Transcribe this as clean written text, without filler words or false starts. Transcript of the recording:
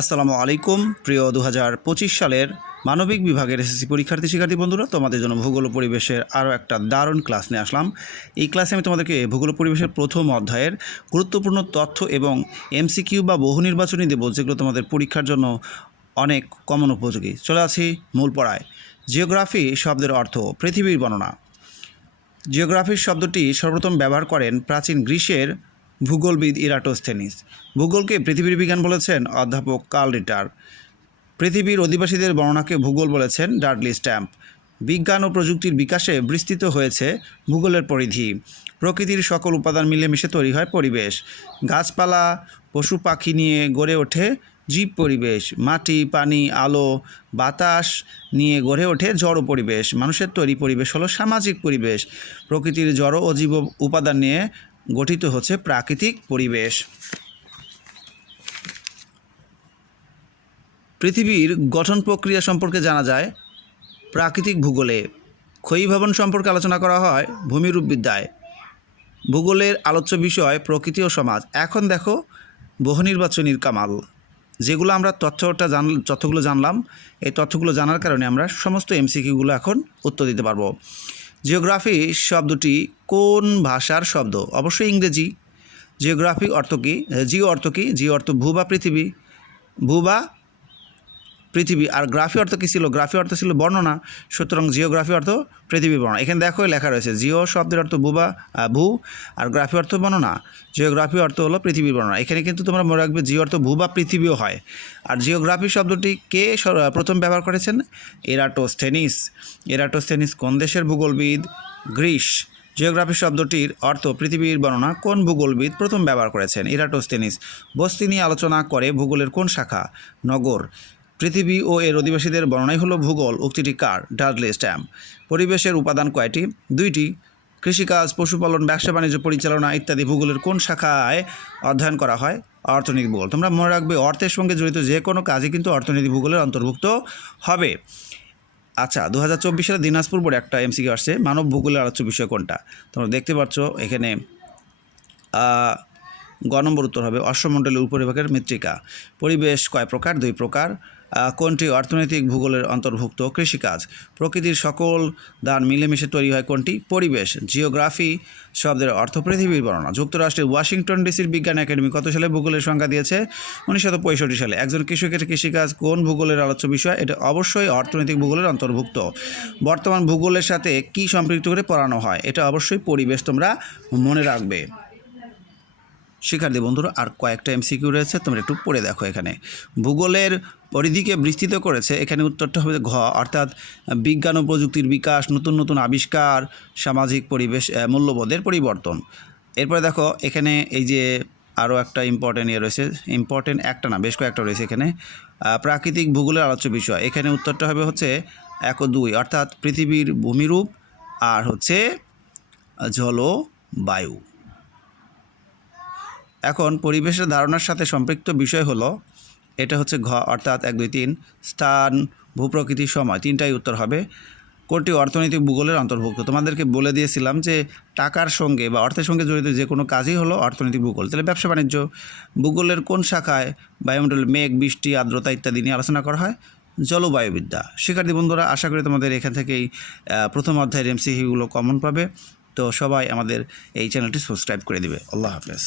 আসসালামু আলাইকুম প্রিয় 2025 সালের মানবিক বিভাগের এসএসসি শিক্ষার্থী বন্ধুরা, তোমাদের জন্য ভূগোল ও পরিবেশের আরও একটা দারুণ ক্লাস নিয়ে আসলাম। এই ক্লাসে আমি তোমাদেরকে ভূগোল ও পরিবেশের প্রথম অধ্যায়ের গুরুত্বপূর্ণ তথ্য এবং এমসিকিউ বা বহু নির্বাচনী দেব, যেগুলো তোমাদের পরীক্ষার জন্য অনেক কমন উপযোগী। চলে আসি মূল পড়ায়। জিওগ্রাফি শব্দের অর্থ পৃথিবীর বর্ণনা। জিওগ্রাফি শব্দটি সর্বপ্রথম ব্যবহার করেন প্রাচীন গ্রিসের ভূগোলবিদ ইরাটোস্থেনিস। ভূগোলকে পৃথিবীর বিজ্ঞান বলেছেন অধ্যাপক কার্ল রিটার। পৃথিবীর অধিবাসীদের বর্ণনাকে ভূগোল বলেছেন ডাডলি স্ট্যাম্প। বিজ্ঞান ও প্রযুক্তির বিকাশে বিস্তৃত হয়েছে ভূগোলের পরিধি। প্রকৃতির সকল উপাদান মিলেমিশে তৈরি হয় পরিবেশ। গাছপালা পশু পাখি নিয়ে গড়ে ওঠে জীব পরিবেশ। মাটি পানি আলো বাতাস নিয়ে গড়ে ওঠে জড় পরিবেশ। মানুষের তৈরি পরিবেশ হলো সামাজিক পরিবেশ। প্রকৃতির জড় ও জীব উপাদান নিয়ে গঠিত হচ্ছে প্রাকৃতিক পরিবেশ। পৃথিবীর গঠন প্রক্রিয়া সম্পর্কে জানা যায় প্রাকৃতিক ভূগোলে। ক্ষয়ীভবন সম্পর্কে আলোচনা করা হয় ভূমিরূপবিদ্যায়। ভূগোলের আলোচ্য বিষয় প্রকৃতি ও সমাজ। এখন দেখো বহু নির্বাচনীর কামাল, যেগুলো আমরা তথ্যগুলো জানলাম। এই তথ্যগুলো জানার কারণে আমরা সমস্ত এমসিকিউগুলো এখন উত্তর দিতে পারবো। জিওগ্রাফি শব্দটি কোন ভাষার শব্দ? অবশ্যই ইংরেজি। জিওগ্রাফি অর্থ কী? জিও অর্থ কী? জিও অর্থ ভূ বা পৃথিবী, ভূ বা পৃথিবী। আর গ্রাফি অর্থ কী ছিল? গ্রাফি অর্থ ছিল বর্ণনা। সুতরাং জিওগ্রাফি অর্থ পৃথিবীর বর্ণনা। এখানে দেখো লেখা রয়েছে জিও শব্দের অর্থ ভূ আর গ্রাফি অর্থ বর্ণনা। জিওগ্রাফি অর্থ হলো পৃথিবীর বর্ণনা। এখানে কিন্তু তোমরা মনে রাখবে জিও অর্থ ভূ বা পৃথিবীও হয়। আর জিওগ্রাফি শব্দটি কে প্রথম ব্যবহার করেছেন? এরাটোস্থেনিস। এরাটোস্থেনিস কোন দেশের ভূগোলবিদ? গ্রিস। জিওগ্রাফি শব্দটির অর্থ পৃথিবীর বর্ণনা কোন ভূগোলবিদ প্রথম ব্যবহার করেছেন? এরাটোস্থেনিস। বস্তি নিয়ে আলোচনা করে ভূগোলের কোন শাখা? নগর। পৃথিবী ও এর অধিবাসীদের বর্ণনাই হলো ভূগোল। উক্তিটি কার? Dudley stamp. পরিবেশের উপাদান কয়টি? 2টি। কৃষিকাজ পশুপালন ব্যবসা বাণিজ্য পরিচালনা ইত্যাদি ভূগোলের কোন শাখায় অধ্যয়ন করা হয়? অর্থনীতি ভূগোল। তোমরা মনে রাখবে অর্থের সঙ্গে জড়িত যে কোনো কাজই কিন্তু অর্থনীতি ভূগোলের অন্তর্ভুক্ত হবে। আচ্ছা, 2024 সালে দিনাজপুর বোর্ডে একটা এমসিকিউ আসছে, মানব ভূগোলের আলোচ্য বিষয় কোনটা? তোমরা দেখতে পাচ্ছ এখানে গ নম্বর উত্তর হবে অশ্বমণ্ডলের উপরিভাগের মৃত্তিকা। পরিবেশ কয় প্রকার? 2 প্রকার। কোনটি অর্থনৈতিক ভূগোলের অন্তর্ভুক্ত? কৃষিকাজ। প্রকৃতির সকল দান মিলেমিশে তৈরি হয় কোনটি? পরিবেশ। জিওগ্রাফি শব্দের অর্থ পৃথিবীর বর্ণনা। যুক্তরাষ্ট্রের ওয়াশিংটন ডিসির বিজ্ঞান একাডেমি কত সালে ভূগোলের সংজ্ঞা দিয়েছে? 1965 সালে। একজন কৃষকের কৃষিকাজ কোন ভূগোলের আলোচ্য বিষয়? এটা অবশ্যই অর্থনৈতিক ভূগোলের অন্তর্ভুক্ত। বর্তমান ভূগোলের সাথে কি সম্পৃক্ত করে পড়ানো হয়? এটা অবশ্যই পরিবেশ। তোমরা মনে রাখবে। শিক্ষার্থী বন্ধুরা, আর কয়েকটা এমসিকিউ রয়েছে, তোমরা একটু পড়ে দেখো। এখানে ভূগোলের পরিধিকে বিস্তৃত করেছে, এখানে উত্তরটা হবে ঘ, অর্থাৎ বিজ্ঞান ও প্রযুক্তির বিকাশ, নতুন নতুন আবিষ্কার, সামাজিক পরিবেশ মূল্যবোধের পরিবর্তন। এরপরে দেখো এখানে এই যে আরও একটা ইম্পর্টেন্ট রয়েছে, ইম্পর্টেন্ট একটা না বেশ কয়েকটা রয়েছে এখানে। প্রাকৃতিক ভূগোলের আলোচ্য বিষয়, এখানে উত্তরটা হবে হচ্ছে 1 ও 2, অর্থাৎ পৃথিবীর ভূমিরূপ আর হচ্ছে জলবায়ু। এখন পরিবেশের ধারণার সাথে সম্পৃক্ত বিষয় হলো, এটা হচ্ছে ঘ, অর্থাৎ 1, 2, 3, স্থান ভূপ্রকৃতি সময়, 3টাই উত্তর হবে। কোনটি অর্থনৈতিক ভূগোলের অন্তর্ভুক্ত? তোমাদেরকে বলে দিয়েছিলাম যে টাকার সঙ্গে বা অর্থের সঙ্গে জড়িত যে কোনো কাজই হলো অর্থনৈতিক ভূগোল। তাহলে ব্যবসা বাণিজ্য। ভূগোলের কোন শাখায় বায়ুমণ্ডল মেঘ বৃষ্টি আর্দ্রতা ইত্যাদি নিয়ে আলোচনা করা হয়? জলবায়ুবিদ্যা। শিক্ষার্থী বন্ধুরা, আশা করি তোমাদের এখান থেকেই প্রথম অধ্যায়ের এমসিকিউগুলো কমন পাবে। তো সবাই আমাদের এই চ্যানেলটি সাবস্ক্রাইব করে দিবে। আল্লাহ হাফেজ।